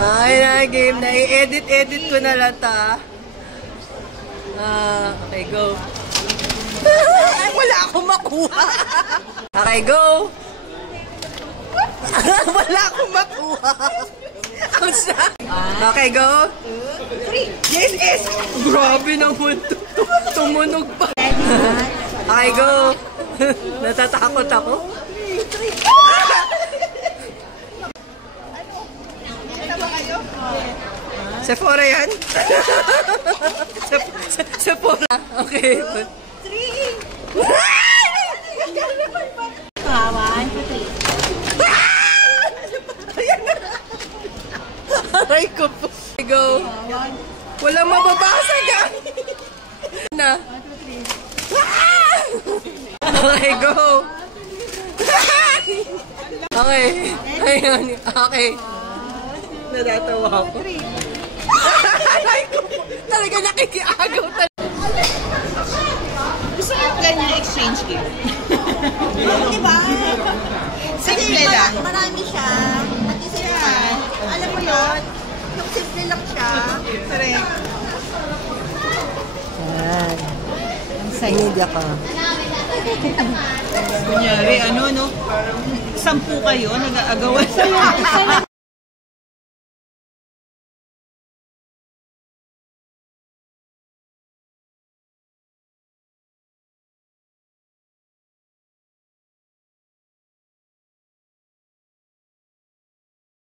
Ay, na game na. I-edit ko na lang ta. Okay, go. Ay, wala akong makuha. Okay, go. Wala akong makuha. Okay, go. 2, 3. Yes, yes. Grabe naman. Tumunog pa. Okay, go. Natatakot ako. 3, 3. Sephora yan? Sephora. Okay. 3. 1, 2, 3. Aray ko po. Go. Walang mababasag ah. Na. 1, 2, 3. Okay, go. Okay. Ayun. Okay. Natatawa ako. Aray ko po. Talaga nakikiagaw talaga. Gusto mo ganyan exchange gift? Diba? Simple lang. Marami siya. Pati siya. Alam mo yun? Yung simple lang siya. Correct. Ayan. Media ka. Kunyari, ano, no? 10 kayo, nag-aagawan.